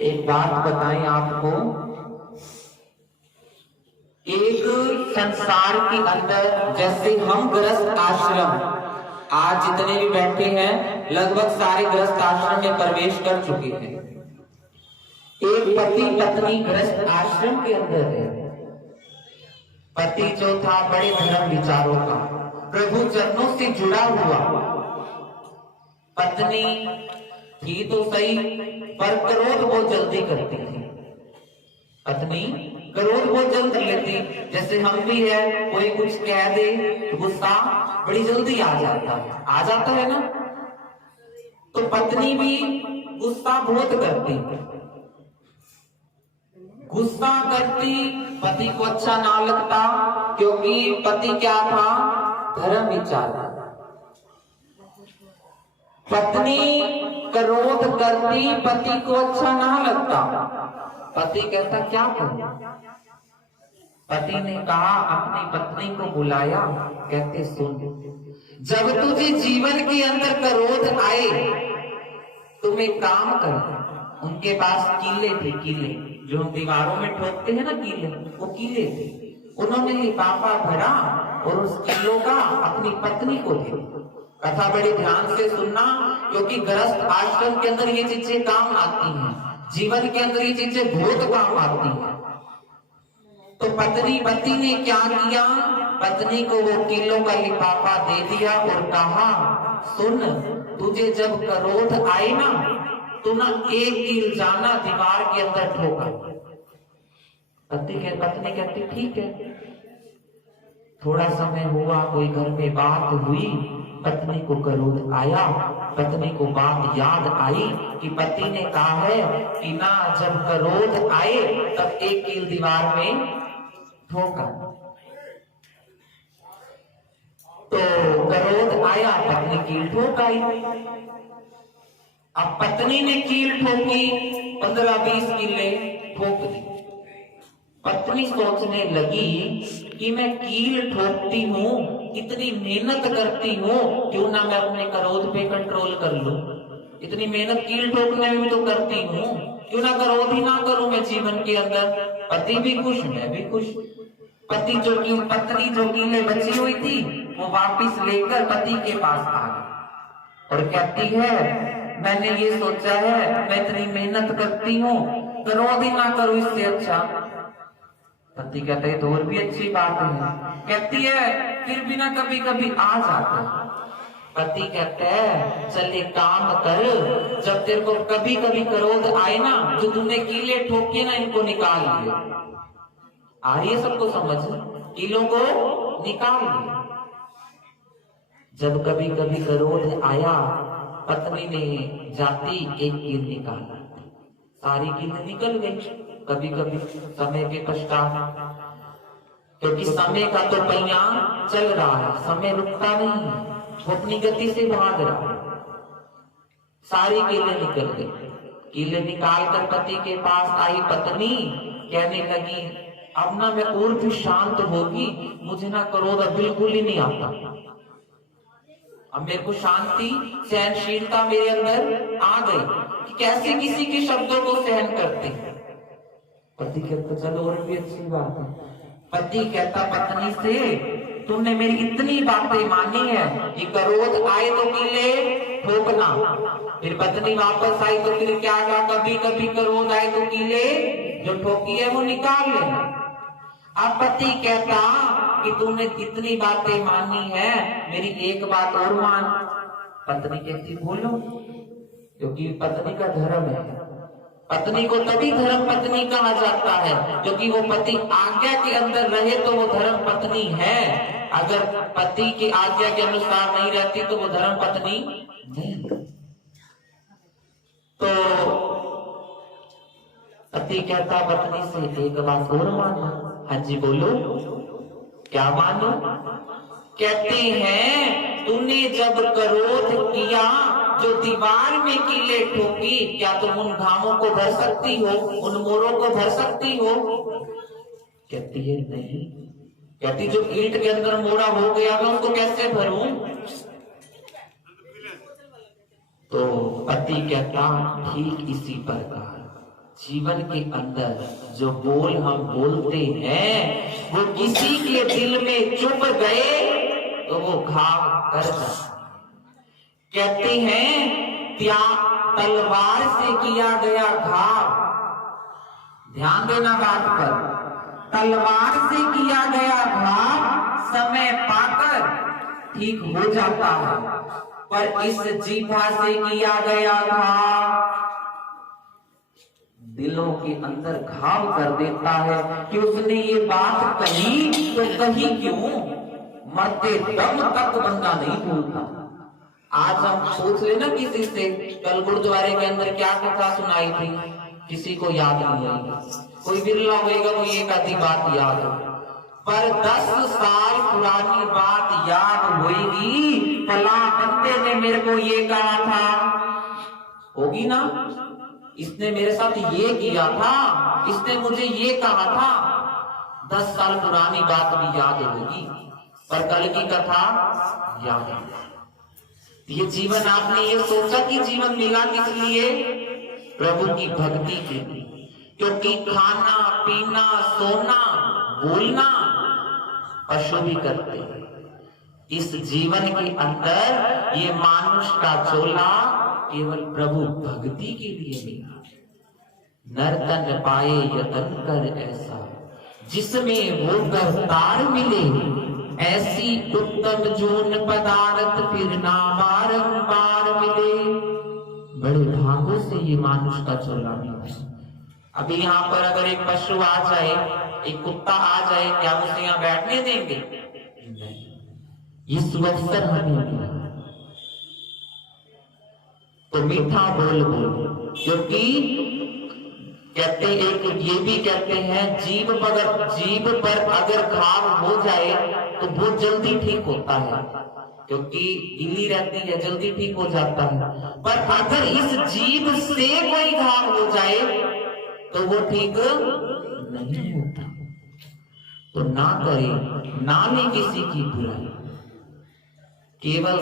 एक बात बताएं आपको, एक संसार के अंदर जैसे हम गृहस्थ आश्रम आज जितने भी बैठे हैं लगभग सारे गृहस्थ आश्रम में प्रवेश कर चुके हैं। एक पति पत्नी गृहस्थ आश्रम के अंदर है। पति जो था बड़े धर्म विचारों का, प्रभु चरणों से जुड़ा हुआ। पत्नी थी तो सही पर क्रोध बहुत जल्दी करती थी। पत्नी क्रोध बहुत जल्द कर लेती, जैसे हम भी है, कोई कुछ कह दे तो गुस्सा बड़ी जल्दी आ जाता है ना। तो पत्नी भी गुस्सा बहुत करती, पति को अच्छा ना लगता, क्योंकि पति क्या था, धर्म विचार। पत्नी क्रोध करती, पति को अच्छा ना लगता। पति कहता क्या करूं? पति ने कहा, अपनी पत्नी को बुलाया, कहते सुन, जब तुझे जीवन के अंदर क्रोध आए तुम एक काम कर। उनके पास कीले थे, कीले जो हम दीवारों में ठोकते हैं ना, कीले, वो कीले थे। उन्होंने लिफाफा भरा और उस कीलों का अपनी पत्नी को दे। कथा बड़े ध्यान से सुनना, क्योंकि गृहस्थ आश्रम के अंदर ये चीजें काम आती हैं, जीवन के अंदर ये चीजें बहुत काम आती हैं। तो पति ने क्या किया, पत्नी को वो कीलों का लिफाफा दे दिया और कहा, सुन, तुझे जब क्रोध आए ना, तू ना एक कील जाना दीवार के अंदर ठोका। पत्नी कहती ठीक है। थोड़ा समय हुआ, कोई घर में बात हुई, पत्नी को क्रोध आया, पत्नी को बात याद आई कि पति ने कहा है कि ना जब क्रोध आए तब एक कील दीवार में ठोका। तो क्रोध आया, पत्नी कील ठोक आई। अब पत्नी ने कील ठोकी, 15-20 कीले ठोक दी। पत्नी सोचने लगी कि मैं कील ठोकती हूँ, इतनी मेहनत करती हूँ, क्यों ना मैं अपने क्रोध पे कंट्रोल कर लूं। इतनी मेहनत कील ठोकने में भी तो करती हूँ, क्यों ना क्रोध ही ना करूं मैं जीवन के अंदर। पति भी खुश, मैं भी खुश। पत्नी जो कीले बची हुई थी वो वापिस लेकर पति के पास आ गई और कहती है, मैंने ये सोचा है, मैं इतनी मेहनत करती हूँ, क्रोध ही ना करूं, इससे अच्छा। पति कहता है तो और भी अच्छी बात है। कहती है फिर भी ना कभी कभी आ जाता। पति कहता है चल एक काम कर, जब तेरे को कभी कभी क्रोध आए ना, जो तूने कीले ठोके ना, इनको निकाल लिया। आ रही है सबको समझ? कीलों को निकाल लिया। जब कभी कभी क्रोध आया, पत्नी ने जाती एक कील निकाला, सारी कीलें निकल गई। कभी कभी समय के पश्चात, क्योंकि समय का तो पहिया चल रहा है, समय रुकता नहीं है, वो अपनी गति से भाग रहा है। सारी कीलें निकल गई। कीलें निकाल कर पति के पास आई पत्नी, कहने लगी, अब ना मैं और भी शांत होगी, मुझे ना क्रोध बिल्कुल ही नहीं आता। अब मेरे को शांति, सहनशीलता मेरे अंदर आ गई कि कैसे किसी के शब्दों को सहन करते हैं। पति कहता चलो और भी अच्छी बात है। पति कहता पत्नी से, तुमने मेरी इतनी बातें मानी है कि क्रोध आए तो कीले ठोकना। फिर पत्नी वापस आई तो फिर क्या कहा, कभी कभी क्रोध आए तो कीले जो ठोकी है वो निकाल लेना। अब पति कहता कि तुमने इतनी बातें मानी है, मेरी एक बात और मान। पत्नी कहती बोलो, क्योंकि पत्नी का धर्म है। पत्नी को तभी धर्म पत्नी कहा जाता है, क्योंकि वो पति आज्ञा के अंदर रहे तो वो धर्म पत्नी है। अगर पति की आज्ञा के अनुसार नहीं रहती तो वो धर्म पत्नी नहीं। तो पति कहता पत्नी से एक बात और मानो। हाँ जी बोलो, क्या मानो? कहते हैं तूने जब क्रोध किया, जो दीवार में कीले ठोकी, क्या तुम उन घावों को भर सकती हो, उन मोरों को भर सकती हो? कहती है नहीं। कहती जो ईंट के अंदर मोरा हो गया मैं उसको कैसे भरूं? तो पति कहता ठीक इसी प्रकार जीवन के अंदर जो बोल हम बोलते हैं वो किसी के दिल में चुभ गए तो वो घाव कर जाता। कहते हैं त्याग तलवार से किया गया घाव, ध्यान देना बात पर, तलवार से किया गया घाव समय पाकर ठीक हो जाता है, पर इस जीभा से किया गया घाव दिलों के अंदर घाव कर देता है कि उसने ये बात कही तो कही क्यों, मरते दम तक बंदा नहीं भूलता। आज हम पूछ लेना किसी से कल गुरुद्वारे के अंदर क्या कथा सुनाई थी, किसी को याद नहीं होगी, कोई बिरला होएगा वो एक आधी बात याद हो, पर 10 साल पुरानी बात याद होगी, फला बंदे ने मेरे को ये कहा था, होगी ना, इसने मेरे साथ ये किया था, इसने मुझे ये कहा था, 10 साल पुरानी बात भी याद होगी, पर कल की कथा याद नहीं। ये जीवन आपने ये सोचा कि जीवन मिला किस लिए, प्रभु की भक्ति के लिए, क्योंकि खाना पीना सोना बोलना पशु भी करते हैं, इस जीवन के अंदर ये मानुष का चोला केवल प्रभु भक्ति के लिए मिला। नर्तन पाए यतन कर ऐसा जिसमें वो करतार मिले, ऐसी उत्तम जोन पदार्थ फिर ना बारंबार मिले। बड़े भागों से ये मानुष का चोला मिला। अभी यहाँ पर अगर एक पशु आ जाए, एक कुत्ता आ जाए, क्या उसे यहाँ बैठने देंगे? इस अवसर हमें मिला तो मीठा बोल बोल, क्योंकि कहते एक ये भी कहते हैं जीभ पर अगर घाव हो जाए तो बहुत जल्दी ठीक होता है, क्योंकि गीली रहती है जल्दी ठीक हो जाता है, पर अगर इस जीभ से कोई घाव हो जाए तो वो ठीक नहीं होता। तो ना करे, ना ले किसी की बुराई, केवल